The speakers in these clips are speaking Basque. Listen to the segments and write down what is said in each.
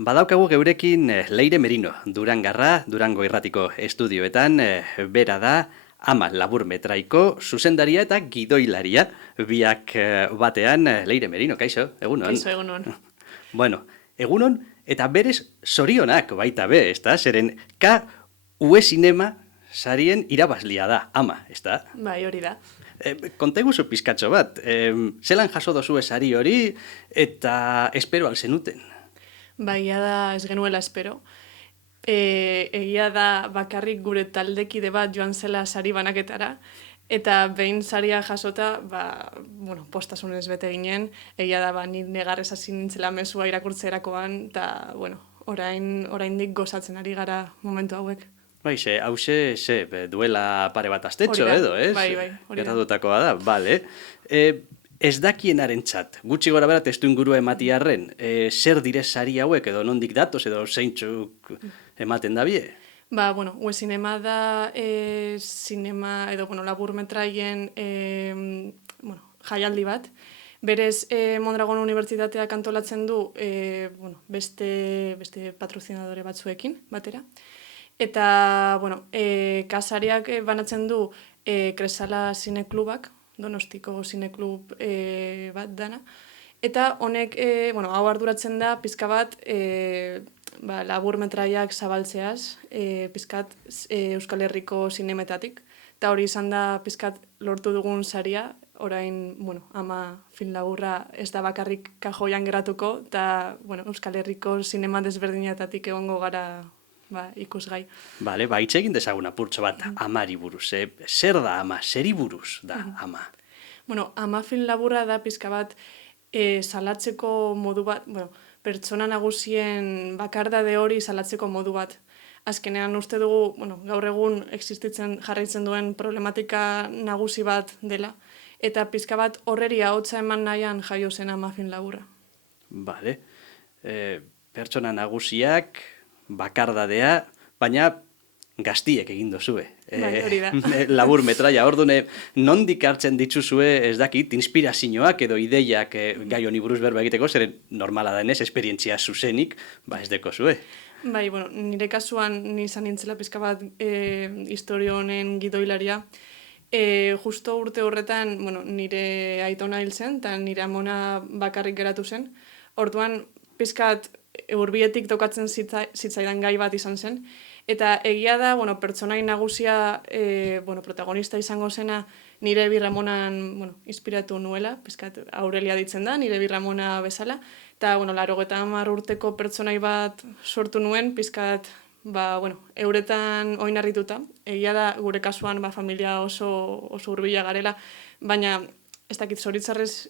Badaukagu geurekin Leire Merino, Durangarra, Durango Irratiko estudioetan, bera da, Ama laburmetraiko zuzendaria eta gidoilaria, biak batean, Leire Merino, kaixo, egunon. Kaixo, egunon. Bueno, egunon, eta berez zorionak baita be, ezta? Zeren, UE Cinema sarien irabazlia da, Ama, ezta? Bai, hori da. Konta eguzu pizkatxo bat, zelan jaso dozue sari hori eta espero alzenuten? Bai, da ez genuela espero. Egia da bakarrik gure taldekide bat joan zela sari banaketara, eta behin saria jasota, postasunez bete ginen, egia da, ni negarrez hasi nintzela mezua irakurtzerakoan, eta, oraindik gozatzen ari gara momentu hauek. Bai, hause, duela pare bat astetxo edo, ez? Bai, hori da. Gertatutakoa da, bale. Ez dakienaren txat, gutxi gora bera testu ingurua ematiarren, zer dire sari hauek edo nondik datoz edo zeintzuk ematen da bie? UE Cinema da sinema edo laburmetraien jaialdi bat. Berez, Mondragon Unibertsitateak antolatzen du beste patrozinadore batzuekin batera. Eta, kasariak banatzen du Kresala Zineklubak, Donostiko Zineklub bat dana. Eta honek, hau arduratzen da, pizka bat, laburmetraiak zabaltzeaz, pizkat Euskal Herriko zinemetatik. Eta hori izan da, pizkat lortu dugun saria, orain, Ama film laburra ez da bakarrik kajoian geratuko, eta, Euskal Herriko zinema desberdinetatik egongo gara ikusgai. Bale, itxegin dezagun apurtxo bat Amari buruz. Zer da Ama? Zeri buruz da Ama? Ama film laburra da pizka bat salatzeko modu bat, pertsona nagusien bakardade hori salatzeko modu bat. Azkenean uste dugu, gaur egun existitzen jarraitzen duen problematika nagusi bat dela, eta pizka bat horreri ahotsa eman nahian jaio zen Ama film laburra. Bale, pertsona nagusiak, bakardadea, baina gaztiek egin dozue. Bai, hori da. Labur metraia, ordune, nondik hartzen dituzue ez dakit, inspirazioak edo ideiak gai honi buruz berba egiteko, zeren normala denez, esperientzia zuzenik, ez deko zue. Bai, nire kasuan ni izan nintzela pizka bat historio honen gidoilaria. Justo urte horretan, nire aitona hil zen, eta nire amona bakarrik geratu zen. Orduan, pizkat hurbietik tokatzen zitzaidan gai bat izan zen. Eta egia da, pertsonai nagusia, protagonista izango zena, nire Birramonan, inspiratu nuela, pizkat Aurelia ditzen da, nire Birramona bezala. Eta, 80 urteko pertsonai bat sortu nuen, pizkat, euretan oinarrituta. Egia da, gure kasuan, familia oso hurbila garela, baina, ez dakit, zoritzarrez,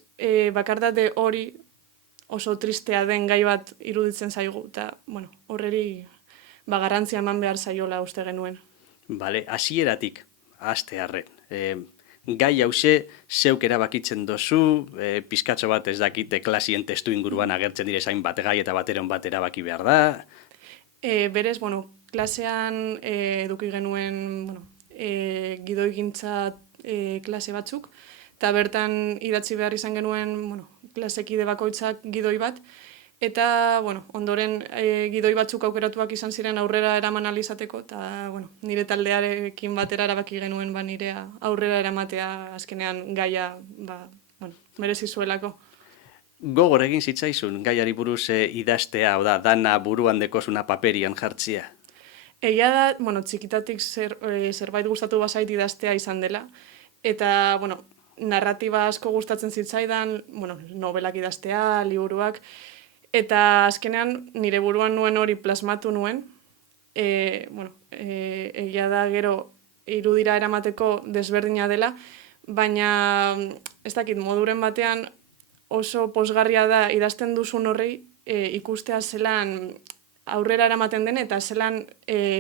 bakardate hori oso tristea den gai bat iruditzen zaigu, eta, horreri garrantzia eman behar zaiola uste genuen. Bale, hasieratik hastearren. Gai hause zeuk erabakitzen dozu, pizkatxo bat ez dakite klasien testu inguruan agertzen direzain bat gai eta bateron bat erabaki behar da. Berez, klasean eduki genuen gidoigintza klase batzuk, eta bertan idatzi behar izan genuen klasekide bakoitzak gidoi bat, eta, ondoren gidoi batzuk aukeratuak izan ziren aurrera eraman alizateko, eta, nire taldearekin batera erabaki genuen nirea aurrera eramatea azkenean gaia, merezi zuelako. Gogor egin zitzaizun gaiari buruz idaztea, hau da, dana buruan dekozuna paperian jartzia? Egia da, txikitatik zerbait gustatu bazait idaztea izan dela, eta, narratiba asko gustatzen zitzaidan, novelak idaztea, liburuak, eta azkenean nire buruan nuen hori plasmatu nuen, egia da gero irudira eramateko desberdina dela, baina ez dakit moduren batean oso posgarria da idazten duzun horri ikustea zelan aurrera eramaten den eta zelan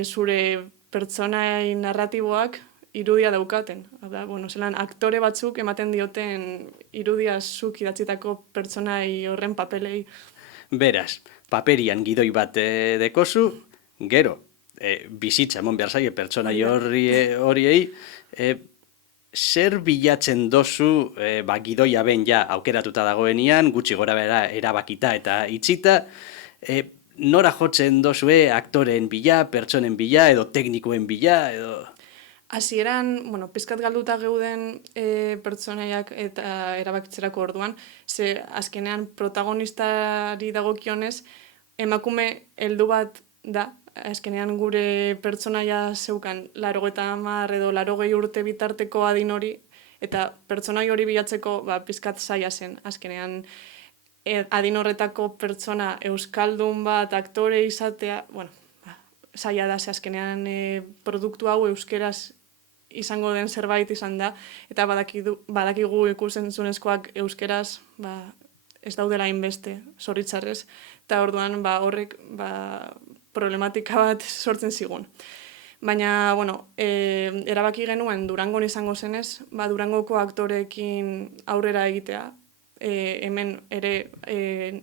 zure pertsonai narratiboak irudia daukaten. Zelan aktore batzuk ematen dioten irudia zuk idatzitako pertsonai horren papelei. Beraz, paperian gidoi bat dekozu, gero, bizitza emon behar zaie pertsonai horiei, zer bilatzen dozu gidoia ben ja aukeratuta dagoenian, gutxi gora bera erabakita eta itxita, nora jotzen dozue aktoreen bila, pertsonen bila, edo teknikoen bila, edo... Hasieran, pizkat galduta geuden pertsonaiak eta erabakitzerako orduan, ze azkenean protagonistari dagokionez, emakume heldu bat da, azkenean gure pertsonaia zeukan 80 edo 80 urte bitarteko adin hori, eta pertsonai hori bilatzeko pizkat zaila zen. Azkenean adin horretako pertsona euskaldun bat aktore izatea, zaila da, ze azkenean produktu hau euskeraz izango den zerbait izan da, eta badakigu ikusentzunezkoak euskeraz ez daudela inbeste, zoritzarrez, eta orduan horrek problematika bat sortzen zigun. Baina, erabaki genuen Durangon izango zenez, Durangoko aktoreekin aurrera egitea, hemen ere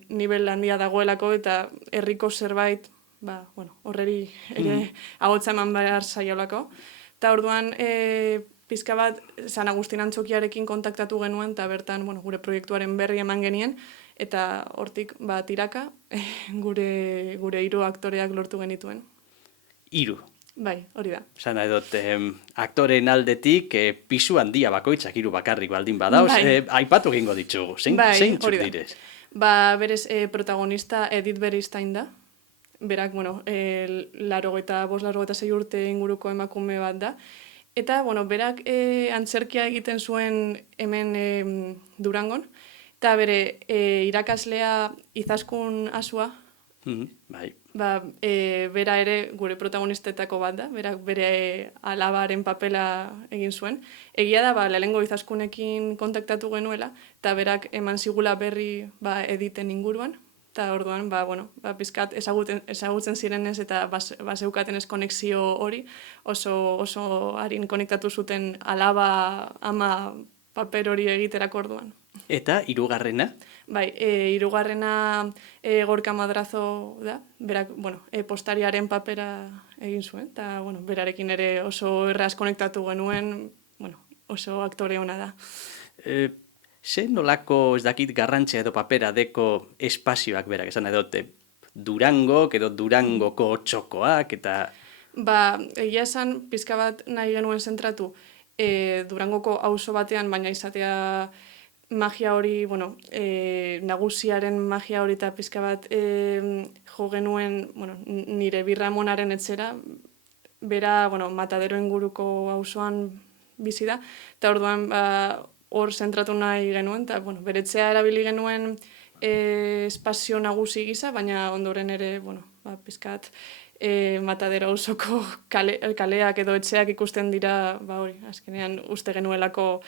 nivel handia dagoelako eta herriko zerbait, horreri ere agotza eman behar zaiolako. Eta orduan, pizka bat, San Agustin Antzokiarekin kontaktatu genuen, eta bertan gure proiektuaren berri eman genien, eta hortik tiraka gure 3 aktoreak lortu genituen. 3? Bai, hori da. Zana edot, aktoreen aldetik pisu handia bakoitzak 3 bakarrik baldin badauz, aipatu egingo ditugu, zeintzuk direz? Berez, protagonista Edith Beristain da. Berak, 85-86 urte inguruko emakume bat da. Eta, berak antzerkia egiten zuen hemen Durangon. Eta bere irakaslea Izaskun Asua, bai. Bera ere gure protagonistetako bat da, berak bere alabaren papela egin zuen. Egia da, lehenengo Izaskunekin kontaktatu genuela, eta berak eman zigula berri editen inguruan. Eta orduan, pizkat ezagutzen zirenez eta bazeukatenez konexio hori, oso harin konektatu zuten alaba ama paper hori egiterako orduan. Eta, 3garrena? Bai, 3garrena Gorka Madrazo da, berak, postariaren papera egin zuen, eta, berarekin ere oso erraz konektatu genuen, oso aktore ona da. Ze nolako, ez dakit, garrantzia edo papera deko espazioak berak, esan edote, Durangok edo Durangoko txokoak, eta... Egia esan, pizka bat nahi genuen zentratu Durangoko auzo batean, baina izatea magia hori, nagusiaren magia hori eta pizka bat jo genuen, nire birramonaren etxera, bera, Matadero inguruko auzoan bizi da, eta orduan, hor zentratu nahi genuen, eta beretzea erabili genuen espazio nagusi gisa, baina ondoren ere, pizkat, Matadero auzoko kaleak edo etxeak ikusten dira, azkenean uste genuelako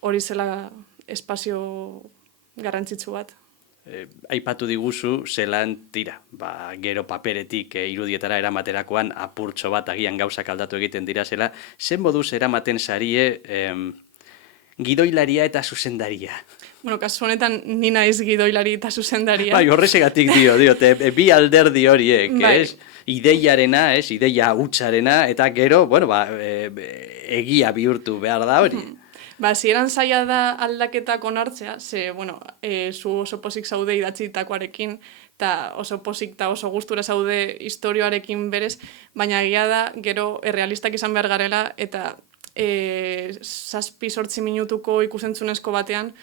hori zela espazio garrantzitsu bat. Aipatu diguzu, zelan tira, gero paperetik irudietara eramaterakoan apurtxo bat agian gauzak aldatu egiten dira zela, zen moduz eramaten sarie gidoilaria eta zuzendaria. Kasu honetan ni naiz gidoilari eta zuzendaria. Horrezegatik diote, bi alderdi horiek, ez? Ideiarena, ez? Ideia hutsarena, eta gero, egia bihurtu behar da hori. Zieran zaila da aldaketak onartzea, ze, zu oso pozik zaude idatzitakoarekin, eta oso pozik eta oso gustura zaude historioarekin berez, baina egia da, gero errealistak izan behar garela, eta 7-8 minutuko ikusentzunezko batean,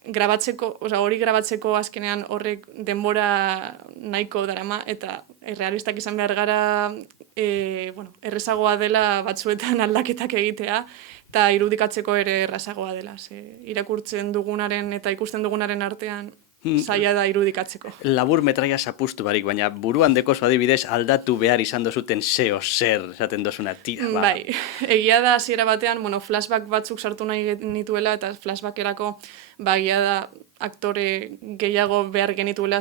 hori grabatzeko azkenean horrek denbora nahiko darama, eta errealistak izan behar gara, errezagoa dela batzuetan aldaketak egitea, eta irudikatzeko ere errazagoa dela. Irakurtzen dugunaren eta ikusten dugunaren artean zaila da irudikatzeko. Labur metraia zapustu barik, baina buruan dekozu adibidez aldatu behar izan dozuten zeo zer, esaten dozuna tira. Bai, egia da hasiera batean, flashback batzuk sartu nahi nituela, eta flashbackerako egia da aktore gehiago behar genituela,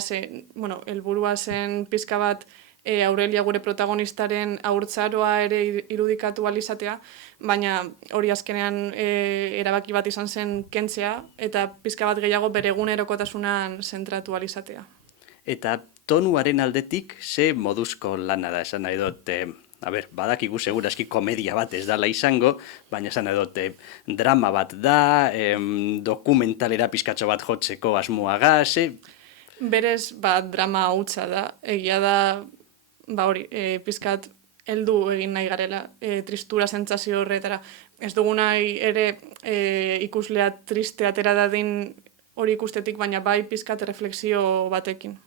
helburua zen pizka bat Aurelia gure protagonistaren haurtzaroa ere irudikatu alizatea, baina hori azkenean erabaki bat izan zen kentzea, eta pizka bat gehiago bere egunerokotasunan zentratu alizatea. Eta tonuaren aldetik, ze moduzko lana da, esan nahi dut, badakigu segurazki komedia bat ez dala izango, baina esan nahi dut, drama bat da, dokumentalera pizkatxo bat jotzeko asmoaga, ze... Berez, drama hutsa da. Egia da, hori, pizkat heldu egin nahi garela, tristura sentsazio horretara. Ez dugu nahi ere ikuslea triste atera dadin hori ikustetik, baina bai pizkat refleksio batekin.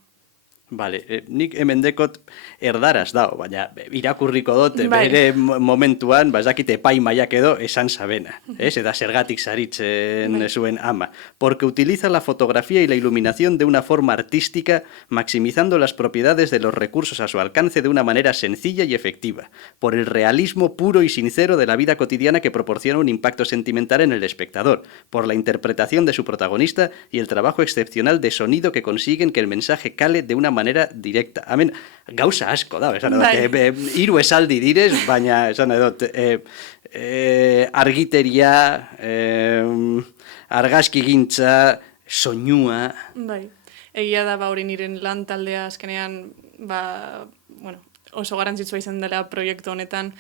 Vale, nik hemen dekot erdaraz dao, baina irakurriko dut Bai. bere momentuan, ez dakit epaimaiak edo esan sabena, eta zergatik saritzen Bai. zuen ama. Porque utiliza la fotografía y la iluminación de una forma artística, maximizando las propiedades de los recursos a su alcance de una manera sencilla y efectiva, por el realismo puro y sincero de la vida cotidiana que proporciona un impacto sentimental en el espectador, por la interpretación de su protagonista y el trabajo excepcional de sonido que consiguen que el mensaje cale de una manera directa. Hemen, gauza asko da, esan edot, hiru esaldi direz, baina esan edot, argiteria, argazkigintza, soinua... Bai, egia da hori niren lan taldea azkenean oso garantzitsua izan dela proiektu honetan,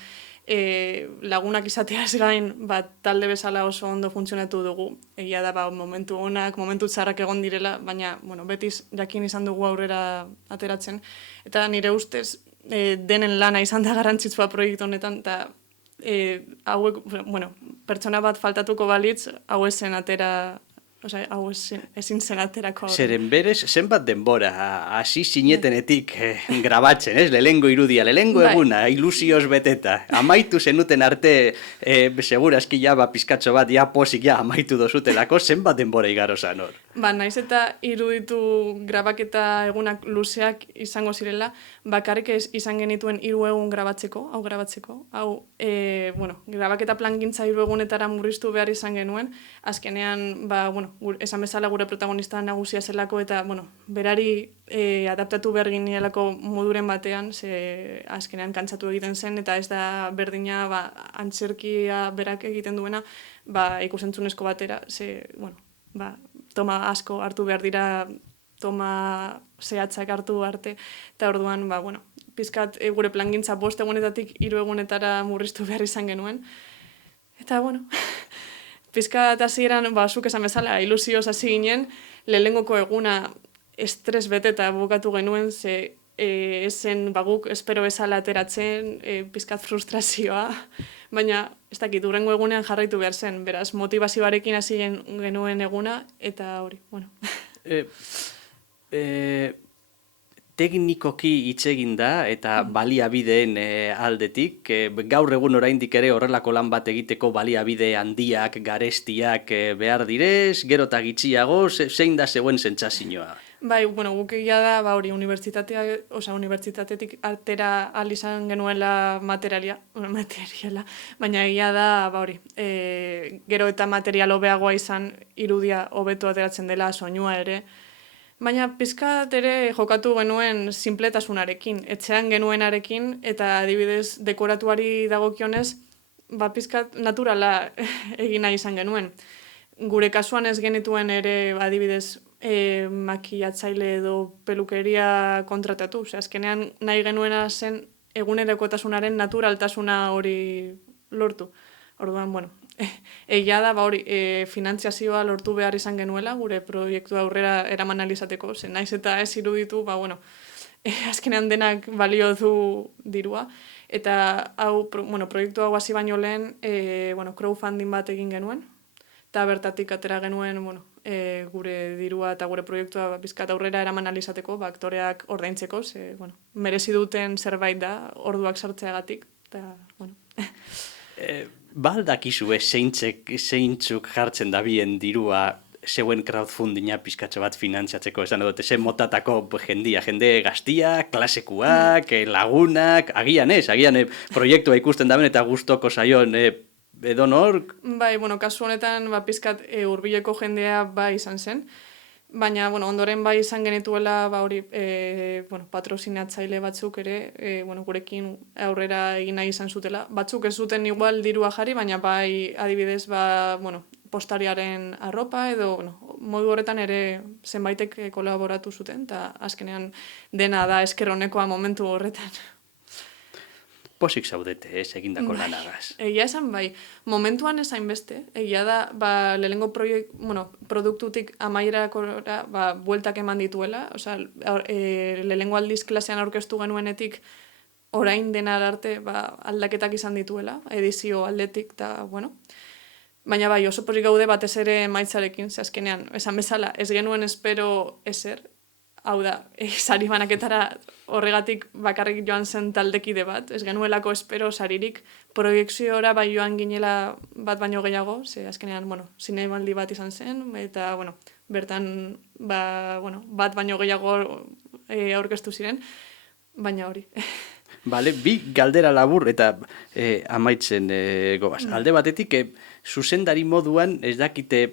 lagunak izateaz gain, talde bezala oso ondo funtzionatu dugu. Egia da, momentu onak, momentu txarrak egon direla, baina, betiz jakin izan dugu aurrera ateratzen. Eta nire ustez, denen lana izan da garantzitsua proiektu honetan, eta hauek, pertsona bat faltatuko balitz, hau ezen atera, hau ezin zen aterako aurrera. Zeren berez, zenbat denbora, hasi zinetenetik grabatzen, lehengo irudia, lehengo eguna, ilusioz beteta. Amaitu zenuten arte, segurazki pizkatxo bat, posik amaitu dozutelako, zenbat denbora igaro zan hor. Naiz eta iruditu grabaketa egunak luzeak izango zirela, bakarrik izan genituen 3 egun grabatzeko. Hau, grabaketa plangintza 3 egunetara murriztu behar izan genuen, azkenean, esan bezala gure protagonista nagusia zelako, eta, berari adaptatu behar ginealako moduren batean, ze azkenean kantzatu egiten zen, eta ez da berdina, antzerkia berak egiten duena, ikusentzunezko batera, ze, toma asko hartu behar dira, toma zehatzak hartu arte, eta orduan, pizkat gure plangintza 5 egunetatik 3 egunetara murriztu behar izan genuen. Eta, pizkat hasieran, zuk esan bezala, ilusioz hasi ginen, lehenengoko eguna estres beteta bukatu genuen, ze esen guk espero bezala ateratzen, pizkat frustrazioa, baina ez dakit, hurrengo egunean jarraitu behar zen, beraz, motivazioarekin hasi genuen eguna, eta hori, Teknikoki hitz egin da, eta baliabideen aldetik, gaur egun oraindik ere horrelako lan bat egiteko baliabide handiak, garestiak behar direz, gero eta gitxiago, zein da zeuen sentsazioa? Bai, guk egia da, unibertsitatetik atera ahal izan genuela materiala, baina egia da, gero eta material hobeagoa izan irudia hobeto ateratzen dela, soinua ere, baina pizkat ere jokatu genuen sinpletasunarekin, etxean genuenarekin, eta adibidez dekoratuari dagokionez, pizkat naturala egina izan genuen. Gure kasuan ez genituen ere adibidez makiatzaile edo pelukeria kontratatu. Azkenean nahi genuena zen egunerokotasunaren naturaltasuna hori lortu. Orduan, egia da, finantziazioa lortu behar izan genuela, gure proiektu aurrera eraman alizateko, zen naiz eta ez iruditu, azkenean denak balio du dirua. Eta proiektu hau hasi baino lehen, crowdfunding bat egin genuen, eta bertatik atera genuen, gure dirua eta gure proiektua pizkat aurrera eraman alizateko, aktoreak ordaintzeko, merezi duten zerbait da, orduak sartzeagatik, eta, Baldakizue zeintzuk jartzen da bien dirua zeuen crowdfundinga pizkatxo bat finantziatzeko, esan dut, zen motatako jende gaztia, klasekuak, lagunak, agian proiektua ikusten daben eta gustoko zaion edo nork? Bai, kasu honetan pizkat hurbileko jendea izan zen, baina ondoren izan genituela patrozinatzaile batzuk ere, gurekin aurrera egin nahi izan zutela. Batzuk ez zuten igual dirua jarri, baina adibidez postariaren arropa edo modu horretan ere zenbaitek kolaboratu zuten, eta azkenean dena da esker honekoa momentu horretan. posik zaudete, ez, egindako lanagaz. Egia esan bai, momentuan esain beste, egia da, lehenengo produktutik amaierakora, bueltak eman dituela, osea, lehenengo aldiz klasean aurkeztu genuenetik, orain dena arte, aldaketak izan dituela, edizio aldetik, eta, bueno, baina bai, oso pozik gaude batez ere maitzarekin, ze azkenean, esan bezala, ez genuen espero ezer, hau da, sari banaketara horregatik bakarrik joan zen taldekide bat, ez genuelako espero saririk, proiekziora bai joan ginela bat baino gehiago, ze azkenean, bueno, zinemaldi bat izan zen, eta, bueno, bertan, bat baino gehiago aurkeztu ziren, baina hori. Bale, bi galdera labur eta amaitzen goaz. Alde batetik, zuzendari moduan ez dakite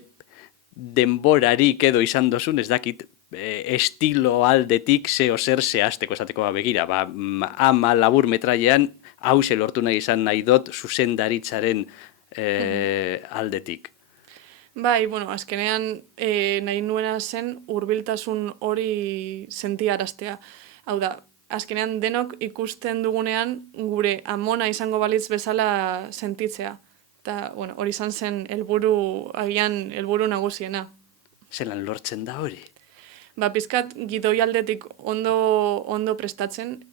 denborarik edo izan dozun, ez dakit estilo aldetik zeo zer zehazteko esateko begira. Ama labur metrailean hause lortu nahi izan nahi dot zuzendaritzaren aldetik. Bai, bueno, azkenean nahi nuena zen hurbiltasun hori sentiaraztea. Hau da, azkenean denok ikusten dugunean gure amona izango balitz bezala sentitzea. Eta, bueno, hori izan zen agian helburu nagusiena. Zelan lortzen da hori? Pizkat gidoi aldetik ondo prestatzen,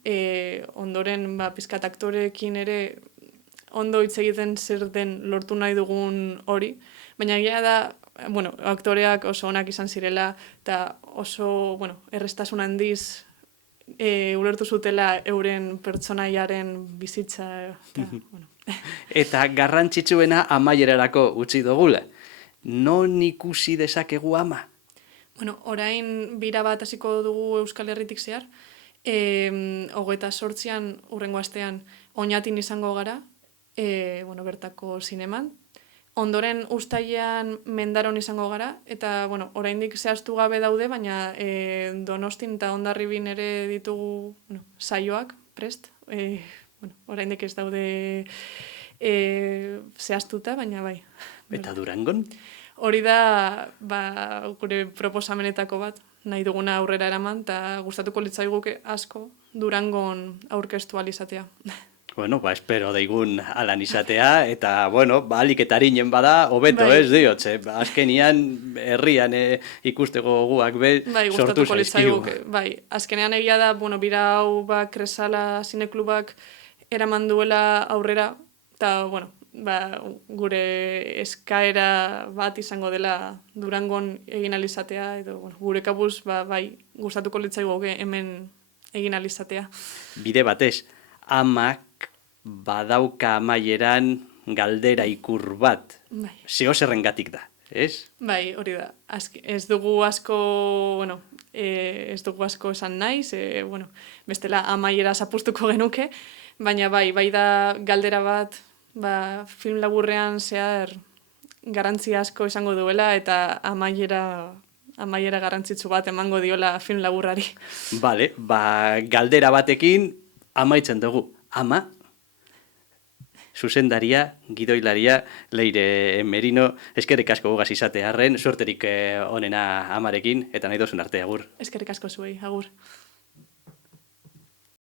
ondoren pizkat aktoreekin ere ondo hitz egiten zer den lortu nahi dugun hori, baina egia da, bueno, aktoreak oso onak izan zirela, eta oso, bueno, errestasun handiz ulertu zutela euren pertsonaiaren bizitza, eta, bueno. Eta garrantzitsuena amaierarako utzi dugula. Non ikusi dezakegu ama? Bueno, orain bira bat hasiko dugu Euskal Herritik zehar, 28an hurrengo astean Oñatin izango gara, bertako zineman. Ondoren uztailean Mendaron izango gara, eta oraindik zehaztu gabe daude, baina Donostin eta Hondarribin ere ditugu saioak prest. Oraindik ez daude zehaztuta, baina bai. Eta Durangon? Hori da gure proposamenetako bat, nahi duguna aurrera eraman, eta gustatuko litzaiguke asko Durangon aurkeztu alizatea. Bueno, espero daigun alan izatea, eta, alik eta harinen bada, hobeto ez diot, azkenian herrian ikusteko guak sortu zaizkigu. Bai, azkenean egia da, bira hau Kresala zineklubak eraman duela aurrera, eta, gure eskaera bat izango dela Durangon egin alizatea, edo gure kabuz, gustatuko litzaiguke hemen egin alizatea. Bide batez, amak badauka amaieran galdera ikur bat. Zeo zerrengatik da, ez? Bai, hori da. Ez dugu asko esan nahi, bestela amaiera zapustuko genuke, baina bai da galdera bat, film laburrean zehar garrantzi asko izango duela eta amaiera garrantzitsu bat emango diola film laburrari. Bale, galdera batekin amaitzen dugu. Ama, zuzendaria, gidoilaria, Leire Merino, eskerrik asko gugaz izatearren, suerterik onena amarekin, eta nahi dozun arte, agur. Eskerrik asko zuei, agur.